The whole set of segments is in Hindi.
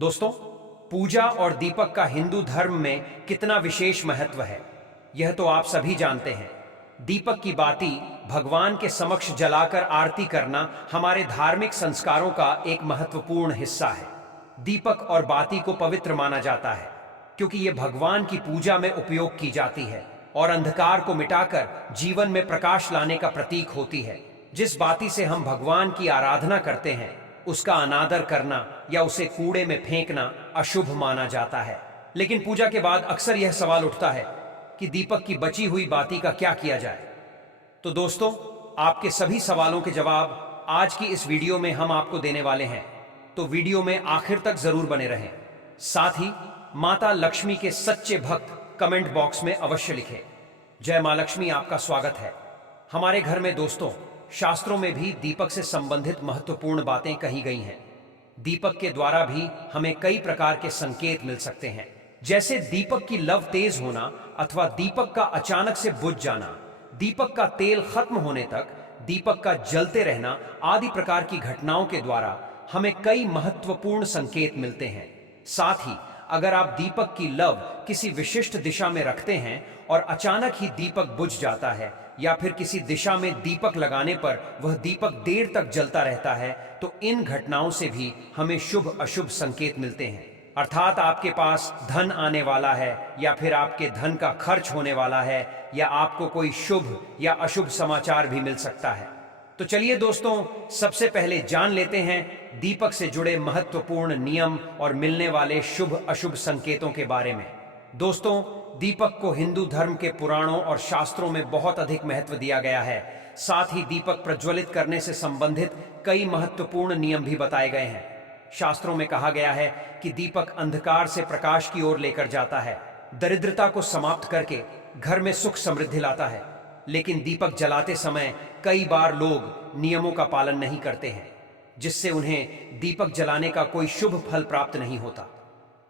दोस्तों, पूजा और दीपक का हिंदू धर्म में कितना विशेष महत्व है, यह तो आप सभी जानते हैं। दीपक की बाती भगवान के समक्ष जलाकर आरती करना हमारे धार्मिक संस्कारों का एक महत्वपूर्ण हिस्सा है। दीपक और बाती को पवित्र माना जाता है क्योंकि यह भगवान की पूजा में उपयोग की जाती है और अंधकार को मिटाकर जीवन में प्रकाश लाने का प्रतीक होती है। जिस बाती से हम भगवान की आराधना करते हैं, उसका अनादर करना या उसे कूड़े में फेंकना अशुभ माना जाता है। लेकिन पूजा के बाद अक्सर यह सवाल उठता है कि दीपक की बची हुई बाती का क्या किया जाए। तो दोस्तों, आपके सभी सवालों के जवाब आज की इस वीडियो में हम आपको देने वाले हैं, तो वीडियो में आखिर तक जरूर बने रहें। साथ ही माता लक्ष्मी के सच्चे भक्त कमेंट बॉक्स में अवश्य लिखें, जय मां लक्ष्मी, आपका स्वागत है हमारे घर में। दोस्तों, शास्त्रों में भी दीपक से संबंधित महत्वपूर्ण बातें कही गई हैं। दीपक के द्वारा भी हमें कई प्रकार के संकेत मिल सकते हैं, जैसे दीपक की लव तेज होना अथवा दीपक का अचानक से बुझ जाना, दीपक का तेल खत्म होने तक दीपक का जलते रहना आदि प्रकार की घटनाओं के द्वारा हमें कई महत्वपूर्ण संकेत मिलते हैं। साथ ही अगर आप दीपक की लव किसी विशिष्ट दिशा में रखते हैं और अचानक ही दीपक बुझ जाता है, या फिर किसी दिशा में दीपक लगाने पर वह दीपक देर तक जलता रहता है, तो इन घटनाओं से भी हमें शुभ अशुभ संकेत मिलते हैं। अर्थात आपके पास धन आने वाला है, या फिर आपके धन का खर्च होने वाला है, या आपको कोई शुभ या अशुभ समाचार भी मिल सकता है। तो चलिए दोस्तों, सबसे पहले जान लेते हैं दीपक से जुड़े महत्वपूर्ण नियम और मिलने वाले शुभ अशुभ संकेतों के बारे में। दोस्तों, दीपक को हिंदू धर्म के पुराणों और शास्त्रों में बहुत अधिक महत्व दिया गया है। साथ ही दीपक प्रज्वलित करने से संबंधित कई महत्वपूर्ण नियम भी बताए गए हैं। शास्त्रों में कहा गया है कि दीपक अंधकार से प्रकाश की ओर लेकर जाता है, दरिद्रता को समाप्त करके घर में सुख समृद्धि लाता है। लेकिन दीपक जलाते समय कई बार लोग नियमों का पालन नहीं करते हैं, जिससे उन्हें दीपक जलाने का कोई शुभ फल प्राप्त नहीं होता।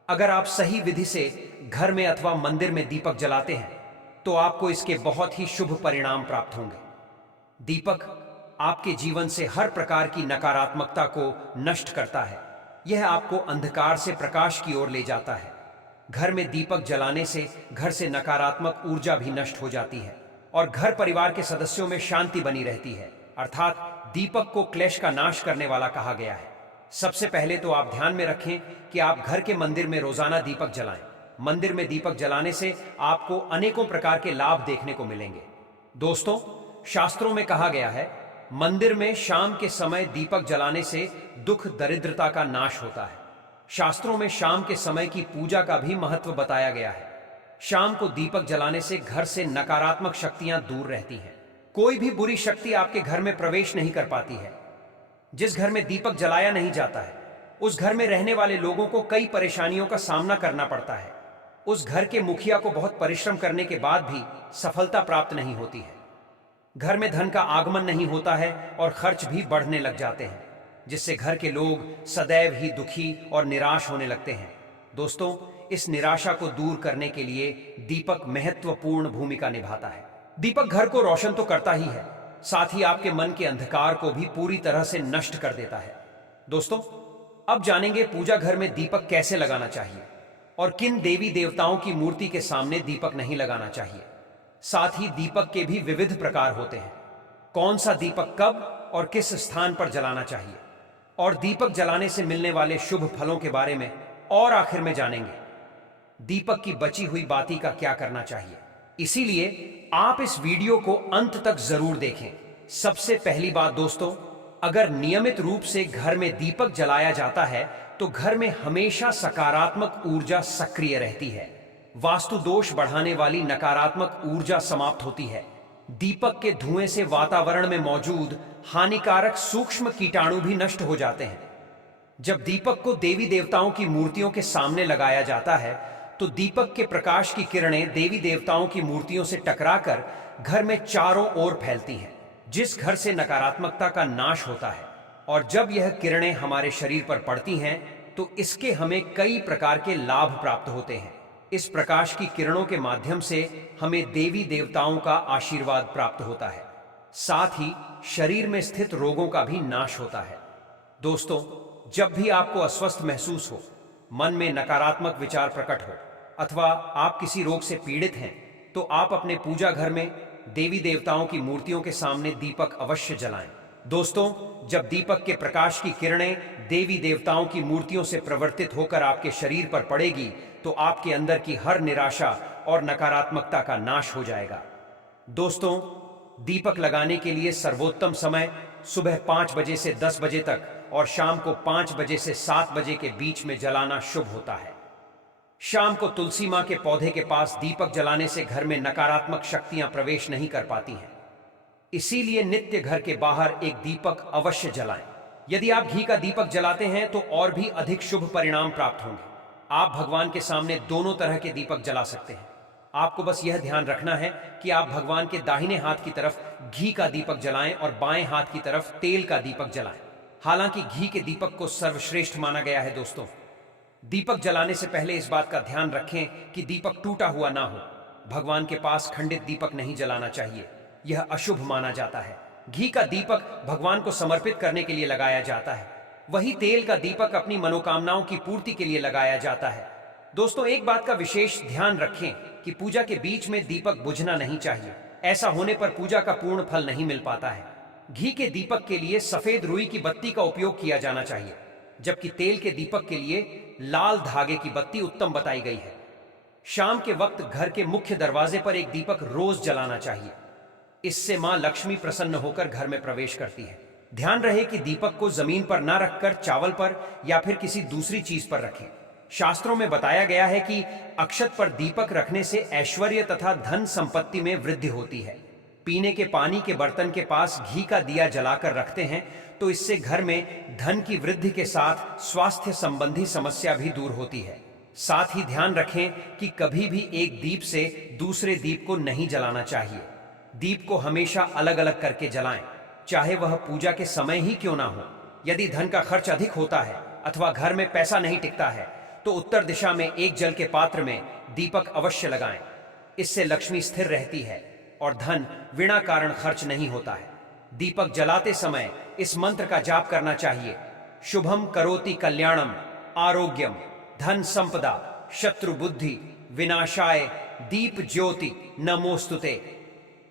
अगर आप सही विधि से घर में अथवा मंदिर में दीपक जलाते हैं, तो आपको इसके बहुत ही शुभ परिणाम प्राप्त होंगे। दीपक आपके जीवन से हर प्रकार की नकारात्मकता को नष्ट करता है। यह आपको अंधकार से प्रकाश की ओर ले जाता है। घर में दीपक जलाने से घर से नकारात्मक ऊर्जा भी नष्ट हो जाती है और घर परिवार के सदस्यों में शांति बनी रहती है। अर्थात दीपक को क्लेश का नाश करने वाला कहा गया है। सबसे पहले तो आप ध्यान में रखें कि आप घर के मंदिर में रोजाना दीपक जलाएं। मंदिर में दीपक जलाने से आपको अनेकों प्रकार के लाभ देखने को मिलेंगे। दोस्तों, शास्त्रों में कहा गया है, मंदिर में शाम के समय दीपक जलाने से दुख दरिद्रता का नाश होता है। शास्त्रों में शाम के समय की पूजा का भी महत्व बताया गया है। शाम को दीपक जलाने से घर से नकारात्मक शक्तियां दूर रहती हैं। कोई भी बुरी शक्ति आपके घर में प्रवेश नहीं कर पाती है। जिस घर में दीपक जलाया नहीं जाता है, उस घर में रहने वाले लोगों को कई परेशानियों का सामना करना पड़ता है। उस घर के मुखिया को बहुत परिश्रम करने के बाद भी सफलता प्राप्त नहीं होती है। घर में धन का आगमन नहीं होता है और खर्च भी बढ़ने लग जाते हैं, जिससे घर के लोग सदैव ही दुखी और निराश होने लगते हैं। दोस्तों, इस निराशा को दूर करने के लिए दीपक महत्वपूर्ण भूमिका निभाता है। दीपक घर को रोशन तो करता ही है, साथ ही आपके मन के अंधकार को भी पूरी तरह से नष्ट कर देता है। दोस्तों, अब जानेंगे पूजा घर में दीपक कैसे लगाना चाहिए और किन देवी देवताओं की मूर्ति के सामने दीपक नहीं लगाना चाहिए। साथ ही दीपक के भी विविध प्रकार होते हैं। कौन सा दीपक कब और किस स्थान पर जलाना चाहिए, और दीपक जलाने से मिलने वाले शुभ फलों के बारे में और आखिर में जानेंगे दीपक की बची हुई बाती का क्या करना चाहिए। इसीलिए आप इस वीडियो को अंत तक जरूर देखें। सबसे पहली बात दोस्तों, अगर नियमित रूप से घर में दीपक जलाया जाता है तो घर में हमेशा सकारात्मक ऊर्जा सक्रिय रहती है। वास्तु दोष बढ़ाने वाली नकारात्मक ऊर्जा समाप्त होती है। दीपक के धुएं से वातावरण में मौजूद हानिकारक सूक्ष्म कीटाणु भी नष्ट हो जाते हैं। जब दीपक को देवी देवताओं की मूर्तियों के सामने लगाया जाता है, तो दीपक के प्रकाश की किरणें देवी देवताओं की मूर्तियों से टकराकर घर में चारों ओर फैलती हैं, जिस घर से नकारात्मकता का नाश होता है। और जब यह किरणें हमारे शरीर पर पड़ती हैं, तो इसके हमें कई प्रकार के लाभ प्राप्त होते हैं। इस प्रकाश की किरणों के माध्यम से हमें देवी देवताओं का आशीर्वाद प्राप्त होता है। साथ ही शरीर में स्थित रोगों का भी नाश होता है। दोस्तों, जब भी आपको अस्वस्थ महसूस हो मन में नकारात्मक विचार प्रकट हो अथवा आप किसी रोग से पीड़ित हैं, तो आप अपने पूजा घर में देवी देवताओं की मूर्तियों के सामने दीपक अवश्य जलाएं। दोस्तों, जब दीपक के प्रकाश की किरणें देवी देवताओं की मूर्तियों से प्रवर्तित होकर आपके शरीर पर पड़ेगी, तो आपके अंदर की हर निराशा और नकारात्मकता का नाश हो जाएगा। दोस्तों, दीपक लगाने के लिए सर्वोत्तम समय सुबह 5 बजे से 10 बजे तक और शाम को 5 बजे से 7 बजे के बीच में जलाना शुभ होता है। शाम को तुलसी मां के पौधे के पास दीपक जलाने से घर में नकारात्मक शक्तियां प्रवेश नहीं कर पाती हैं। इसीलिए नित्य घर के बाहर एक दीपक अवश्य जलाएं। यदि आप घी का दीपक जलाते हैं तो और भी अधिक शुभ परिणाम प्राप्त होंगे। आप भगवान के सामने दोनों तरह के दीपक जला सकते हैं। आपको बस यह ध्यान रखना है कि आप भगवान के दाहिने हाथ की तरफ घी का दीपक जलाएं और बाएं हाथ की तरफ तेल का दीपक जलाएं। हालांकि घी के दीपक को सर्वश्रेष्ठ माना गया है। दोस्तों, दीपक जलाने से पहले इस बात का ध्यान रखें कि दीपक टूटा हुआ ना हो। भगवान के पास खंडित दीपक नहीं जलाना चाहिए, यह अशुभ माना जाता है। घी का दीपक भगवान को समर्पित करने के लिए लगाया जाता है, वही तेल का दीपक अपनी मनोकामनाओं की पूर्ति के लिए लगाया जाता है। दोस्तों, एक बात का विशेष ध्यान रखें कि पूजा के बीच में दीपक बुझना नहीं चाहिए। ऐसा होने पर पूजा का पूर्ण फल नहीं मिल पाता है। घी के दीपक के लिए सफेद रुई की बत्ती का उपयोग किया जाना चाहिए, जबकि तेल के दीपक के लिए लाल धागे की बत्ती उत्तम बताई गई है। शाम के वक्त घर के मुख्य दरवाजे पर एक दीपक रोज जलाना चाहिए। इससे मां लक्ष्मी प्रसन्न होकर घर में प्रवेश करती है। ध्यान रहे कि दीपक को जमीन पर न रखकर चावल पर या फिर किसी दूसरी चीज पर रखें। शास्त्रों में बताया गया है कि अक्षत पर दीपक रखने से ऐश्वर्य तथा धन संपत्ति में वृद्धि होती है। पीने के पानी के बर्तन के पास घी का दिया जलाकर रखते हैं तो इससे घर में धन की वृद्धि के साथ स्वास्थ्य संबंधी समस्या भी दूर होती है। साथ ही ध्यान रखें कि कभी भी एक दीप से दूसरे दीप को नहीं जलाना चाहिए। दीप को हमेशा अलग अलग करके जलाएं, चाहे वह पूजा के समय ही क्यों ना हो। यदि धन का खर्च अधिक होता है अथवा घर में पैसा नहीं टिकता है तो उत्तर दिशा में एक जल के पात्र में दीपक अवश्य लगाएं। इससे लक्ष्मी स्थिर रहती है और धन बिना कारण खर्च नहीं होता है। दीपक जलाते समय इस मंत्र का जाप करना चाहिए। शुभम करोति कल्याणम आरोग्यम धन संपदा शत्रु बुद्धि विनाशाय दीप ज्योति नमोस्तुते।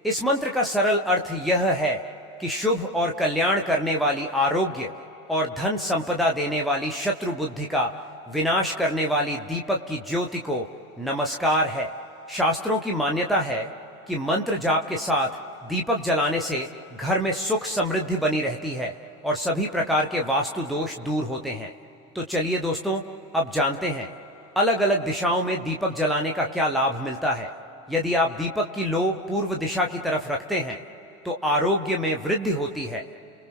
इस मंत्र का सरल अर्थ यह है कि शुभ और कल्याण करने वाली आरोग्य और धन संपदा देने वाली शत्रु बुद्धि का विनाश करने वाली दीपक की ज्योति को नमस्कार है। शास्त्रों की मान्यता है कि मंत्र जाप के साथ दीपक जलाने से घर में सुख समृद्धि बनी रहती है और सभी प्रकार के वास्तु दोष दूर होते हैं। तो चलिए दोस्तों, अब जानते हैं अलग अलग दिशाओं में दीपक जलाने का क्या लाभ मिलता है। यदि आप दीपक की लो पूर्व दिशा की तरफ रखते हैं तो आरोग्य में वृद्धि होती है।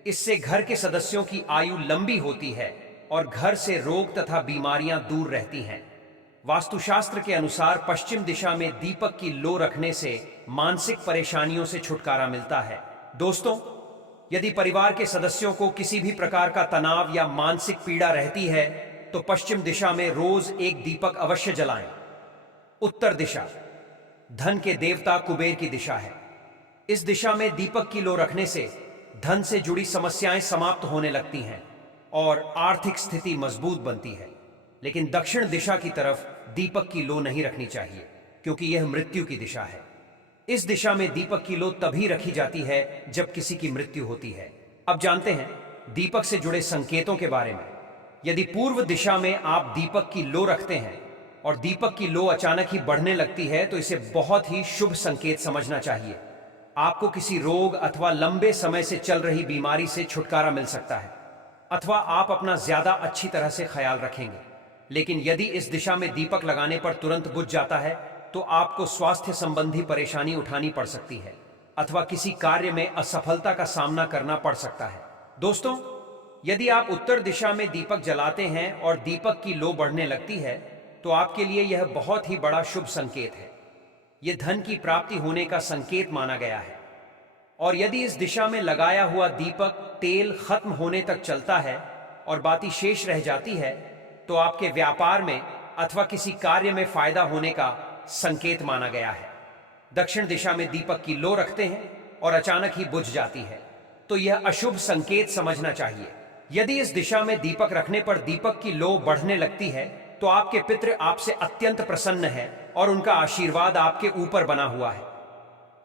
इससे घर के सदस्यों की आयु लंबी होती है और घर से रोग तथा बीमारियां दूर रहती हैं। वास्तुशास्त्र के अनुसार पश्चिम दिशा में दीपक की लो रखने से मानसिक परेशानियों से छुटकारा मिलता है। दोस्तों, यदि परिवार के सदस्यों को किसी भी प्रकार का तनाव या मानसिक पीड़ा रहती है तो पश्चिम दिशा में रोज एक दीपक अवश्य जलाएं। उत्तर दिशा धन के देवता कुबेर की दिशा है। इस दिशा में दीपक की लो रखने से धन से जुड़ी समस्याएं समाप्त होने लगती हैं और आर्थिक स्थिति मजबूत बनती है। लेकिन दक्षिण दिशा की तरफ दीपक की लो नहीं रखनी चाहिए, क्योंकि यह मृत्यु की दिशा है। इस दिशा में दीपक की लो तभी रखी जाती है जब किसी की मृत्यु होती है। अब जानते हैं दीपक से जुड़े संकेतों के बारे में। यदि पूर्व दिशा में आप दीपक की लो रखते हैं और दीपक की लो अचानक ही बढ़ने लगती है तो इसे बहुत ही शुभ संकेत समझना चाहिए। आपको किसी रोग अथवा लंबे समय से चल रही बीमारी से छुटकारा मिल सकता है, अथवा आप अपना ज्यादा अच्छी तरह से ख्याल रखेंगे। लेकिन यदि इस दिशा में दीपक लगाने पर तुरंत बुझ जाता है तो आपको स्वास्थ्य संबंधी परेशानी उठानी पड़ सकती है अथवा किसी कार्य में असफलता का सामना करना पड़ सकता है। दोस्तों, यदि आप उत्तर दिशा में दीपक जलाते हैं और दीपक की लो बढ़ने लगती है तो आपके लिए यह बहुत ही बड़ा शुभ संकेत है। यह धन की प्राप्ति होने का संकेत माना गया है। और यदि इस दिशा में लगाया हुआ दीपक तेल खत्म होने तक चलता है और बाती शेष रह जाती है तो आपके व्यापार में अथवा किसी कार्य में फायदा होने का संकेत माना गया है। दक्षिण दिशा में दीपक की लो रखते हैं और अचानक ही बुझ जाती है तो यह अशुभ संकेत समझना चाहिए। यदि इस दिशा में दीपक रखने पर दीपक की लो बढ़ने लगती है तो आपके पितृ आपसे अत्यंत प्रसन्न है और उनका आशीर्वाद आपके ऊपर बना हुआ है।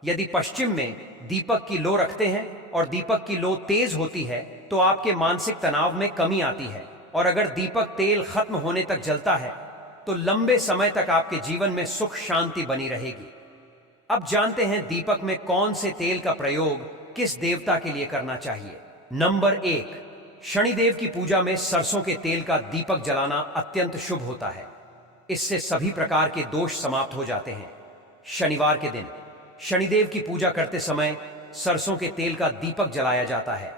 यदि पश्चिम में दीपक की लो रखते हैं और दीपक की लो तेज होती है तो आपके मानसिक तनाव में कमी आती है, और अगर दीपक तेल खत्म होने तक जलता है तो लंबे समय तक आपके जीवन में सुख शांति बनी रहेगी। अब जानते हैं दीपक में कौन से तेल का प्रयोग किस देवता के लिए करना चाहिए। नंबर 1, शनिदेव की पूजा में सरसों के तेल का दीपक जलाना अत्यंत शुभ होता है। इससे सभी प्रकार के दोष समाप्त हो जाते हैं। शनिवार के दिन शनिदेव की पूजा करते समय सरसों के तेल का दीपक जलाया जाता है।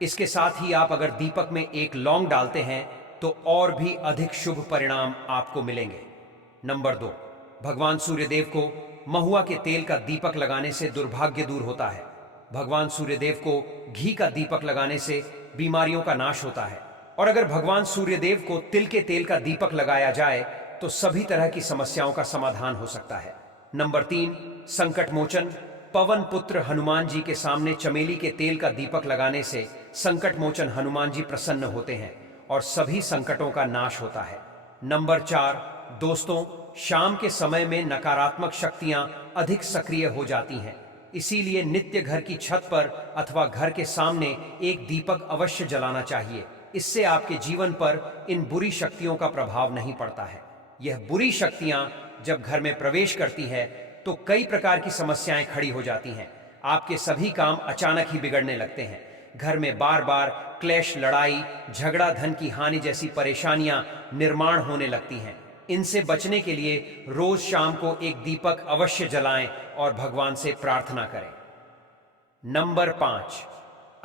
इसके साथ ही आप अगर दीपक में एक लौंग डालते हैं तो और भी अधिक शुभ परिणाम आपको मिलेंगे। नंबर 2, भगवान सूर्यदेव को महुआ के तेल का दीपक लगाने से दुर्भाग्य दूर होता है। भगवान सूर्यदेव को घी का दीपक लगाने से बीमारियों का नाश होता है, और अगर भगवान सूर्यदेव को तिल के तेल का दीपक लगाया जाए तो सभी तरह की समस्याओं का समाधान हो सकता है। नंबर 3, संकट मोचन पवन पुत्र हनुमान जी के सामने चमेली के तेल का दीपक लगाने से संकट मोचन हनुमान जी प्रसन्न होते हैं और सभी संकटों का नाश होता है। नंबर 4, दोस्तों, शाम के समय में नकारात्मक शक्तियां अधिक सक्रिय हो जाती हैं, इसीलिए नित्य घर की छत पर अथवा घर के सामने एक दीपक अवश्य जलाना चाहिए। इससे आपके जीवन पर इन बुरी शक्तियों का प्रभाव नहीं पड़ता है। यह बुरी शक्तियां जब घर में प्रवेश करती है तो कई प्रकार की समस्याएं खड़ी हो जाती हैं। आपके सभी काम अचानक ही बिगड़ने लगते हैं। घर में बार बार क्लेश, लड़ाई झगड़ा, धन की हानि जैसी परेशानियां निर्माण होने लगती हैं। इनसे बचने के लिए रोज शाम को एक दीपक अवश्य जलाएं और भगवान से प्रार्थना करें। नंबर 5,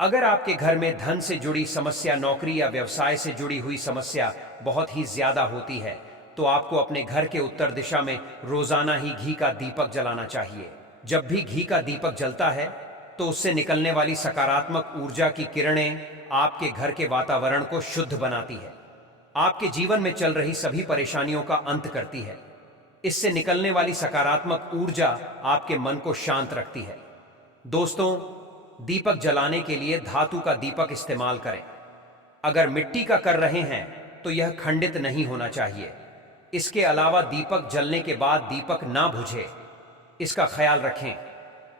अगर आपके घर में धन से जुड़ी समस्या, नौकरी या व्यवसाय से जुड़ी हुई समस्या बहुत ही ज्यादा होती है तो आपको अपने घर के उत्तर दिशा में रोजाना ही घी का दीपक जलाना चाहिए। जब भी घी का दीपक जलता है तो उससे निकलने वाली सकारात्मक ऊर्जा की किरणें आपके घर के वातावरण को शुद्ध बनाती है, आपके जीवन में चल रही सभी परेशानियों का अंत करती है। इससे निकलने वाली सकारात्मक ऊर्जा आपके मन को शांत रखती है। दोस्तों, दीपक जलाने के लिए धातु का दीपक इस्तेमाल करें। अगर मिट्टी का कर रहे हैं तो यह खंडित नहीं होना चाहिए। इसके अलावा दीपक जलने के बाद दीपक ना बुझे, इसका ख्याल रखें।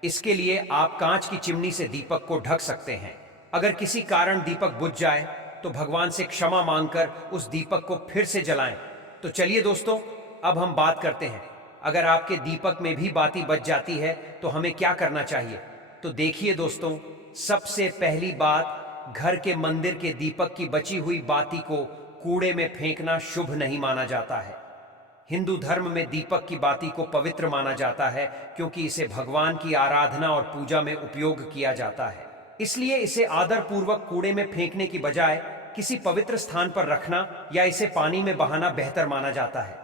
इसके लिए आप कांच की चिमनी से दीपक को ढक सकते हैं। अगर किसी कारण दीपक बुझ जाए तो भगवान से क्षमा मांगकर उस दीपक को फिर से जलाएं। तो चलिए दोस्तों, अब हम बात करते हैं, अगर आपके दीपक में भी बाती बच जाती है तो हमें क्या करना चाहिए। तो देखिए दोस्तों, सबसे पहली बात, घर के मंदिर के दीपक की बची हुई बाती को कूड़े में फेंकना शुभ नहीं माना जाता है। हिंदू धर्म में दीपक की बाती को पवित्र माना जाता है क्योंकि इसे भगवान की आराधना और पूजा में उपयोग किया जाता है। इसलिए इसे आदर पूर्वक कूड़े में फेंकने की बजाय किसी पवित्र स्थान पर रखना या इसे पानी में बहाना बेहतर माना जाता है।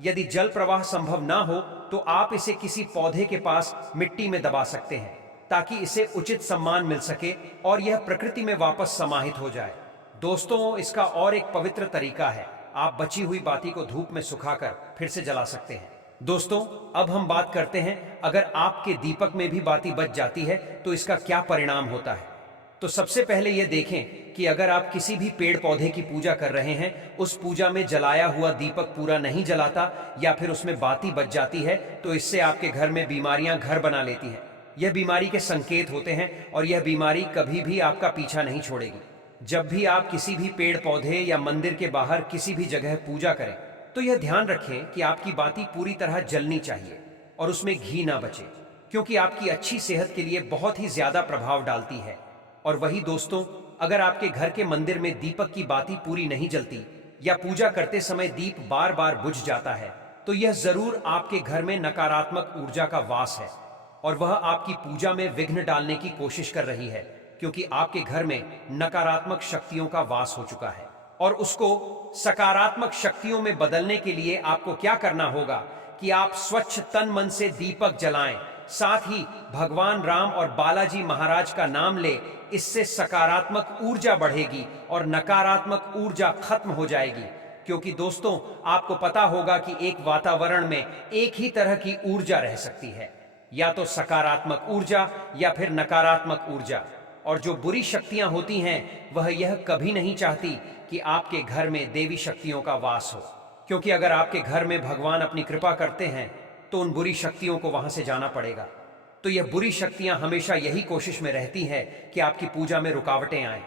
यदि जल प्रवाह संभव ना हो तो आप इसे किसी पौधे के पास मिट्टी में दबा सकते हैं ताकि इसे उचित सम्मान मिल सके और यह प्रकृति में वापस समाहित हो जाए। दोस्तों, इसका और एक पवित्र तरीका है, आप बची हुई बाती को धूप में सुखाकर फिर से जला सकते हैं। दोस्तों, अब हम बात करते हैं, अगर आपके दीपक में भी बाती बच जाती है तो इसका क्या परिणाम होता है। तो सबसे पहले यह देखें कि अगर आप किसी भी पेड़ पौधे की पूजा कर रहे हैं, उस पूजा में जलाया हुआ दीपक पूरा नहीं जलाता या फिर उसमें बाती बच जाती है तो इससे आपके घर में बीमारियां घर बना लेती हैं। यह बीमारी के संकेत होते हैं और यह बीमारी कभी भी आपका पीछा नहीं छोड़ेगी। जब भी आप किसी भी पेड़ पौधे या मंदिर के बाहर किसी भी जगह पूजा करें तो यह ध्यान रखें कि आपकी बाती पूरी तरह जलनी चाहिए और उसमें घी ना बचे, क्योंकि आपकी अच्छी सेहत के लिए बहुत ही ज्यादा प्रभाव डालती है। और वही दोस्तों, अगर आपके घर के मंदिर में दीपक की बाती पूरी नहीं जलती या पूजा करते समय दीप बार बार बुझ जाता है तो यह जरूर आपके घर में नकारात्मक ऊर्जा का वास है और वह आपकी पूजा में विघ्न डालने की कोशिश कर रही है, क्योंकि आपके घर में नकारात्मक शक्तियों का वास हो चुका है। और उसको सकारात्मक शक्तियों में बदलने के लिए आपको क्या करना होगा कि आप स्वच्छ तन मन से दीपक जलाएं, साथ ही भगवान राम और बालाजी महाराज का नाम ले। इससे सकारात्मक ऊर्जा बढ़ेगी और नकारात्मक ऊर्जा खत्म हो जाएगी। क्योंकि दोस्तों, आपको पता होगा कि एक वातावरण में एक ही तरह की ऊर्जा रह सकती है, या तो सकारात्मक ऊर्जा या फिर नकारात्मक ऊर्जा। और जो बुरी शक्तियां होती हैं वह यह कभी नहीं चाहती कि आपके घर में देवी शक्तियों का वास हो, क्योंकि अगर आपके घर में भगवान अपनी कृपा करते हैं तो उन बुरी शक्तियों को वहां से जाना पड़ेगा। तो यह बुरी शक्तियां हमेशा यही कोशिश में रहती हैं कि आपकी पूजा में रुकावटें आए,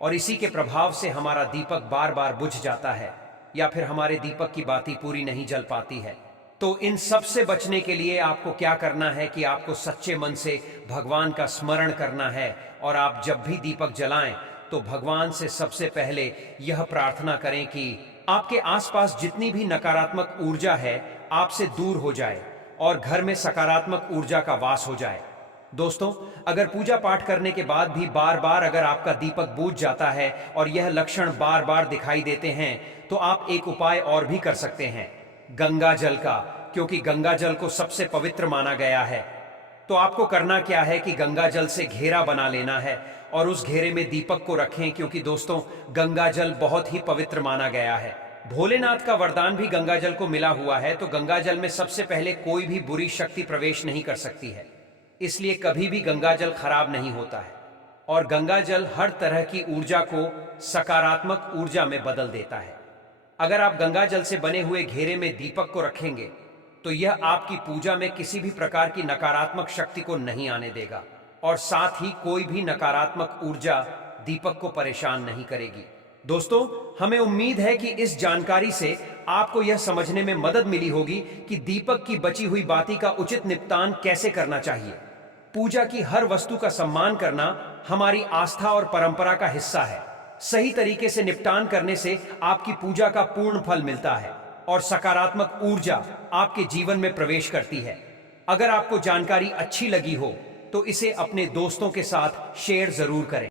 और इसी के प्रभाव से हमारा दीपक बार बार बुझ जाता है या फिर हमारे दीपक की बाती पूरी नहीं जल पाती है। तो इन सब से बचने के लिए आपको क्या करना है कि आपको सच्चे मन से भगवान का स्मरण करना है, और आप जब भी दीपक जलाएं तो भगवान से सबसे पहले यह प्रार्थना करें कि आपके आसपास जितनी भी नकारात्मक ऊर्जा है आपसे दूर हो जाए और घर में सकारात्मक ऊर्जा का वास हो जाए। दोस्तों, अगर पूजा पाठ करने के बाद भी बार बार अगर आपका दीपक बुझ जाता है और यह लक्षण बार बार दिखाई देते हैं तो आप एक उपाय और भी कर सकते हैं, गंगा जल का, क्योंकि गंगा जल को सबसे पवित्र माना गया है। तो आपको करना क्या है कि गंगा जल से घेरा बना लेना है और उस घेरे में दीपक को रखें, क्योंकि दोस्तों गंगा जल बहुत ही पवित्र माना गया है। भोलेनाथ का वरदान भी गंगा जल को मिला हुआ है, तो गंगा जल में सबसे पहले कोई भी बुरी शक्ति प्रवेश नहीं कर सकती है, इसलिए कभी भी गंगा जल खराब नहीं होता है। और गंगा जल हर तरह की ऊर्जा को सकारात्मक ऊर्जा में बदल देता है। अगर आप गंगा जल से बने हुए घेरे में दीपक को रखेंगे तो यह आपकी पूजा में किसी भी प्रकार की नकारात्मक शक्ति को नहीं आने देगा, और साथ ही कोई भी नकारात्मक ऊर्जा दीपक को परेशान नहीं करेगी। दोस्तों, हमें उम्मीद है कि इस जानकारी से आपको यह समझने में मदद मिली होगी कि दीपक की बची हुई बाती का उचित निपटान कैसे करना चाहिए। पूजा की हर वस्तु का सम्मान करना हमारी आस्था और परंपरा का हिस्सा है। सही तरीके से निपटान करने से आपकी पूजा का पूर्ण फल मिलता है और सकारात्मक ऊर्जा आपके जीवन में प्रवेश करती है। अगर आपको जानकारी अच्छी लगी हो तो इसे अपने दोस्तों के साथ शेयर जरूर करें।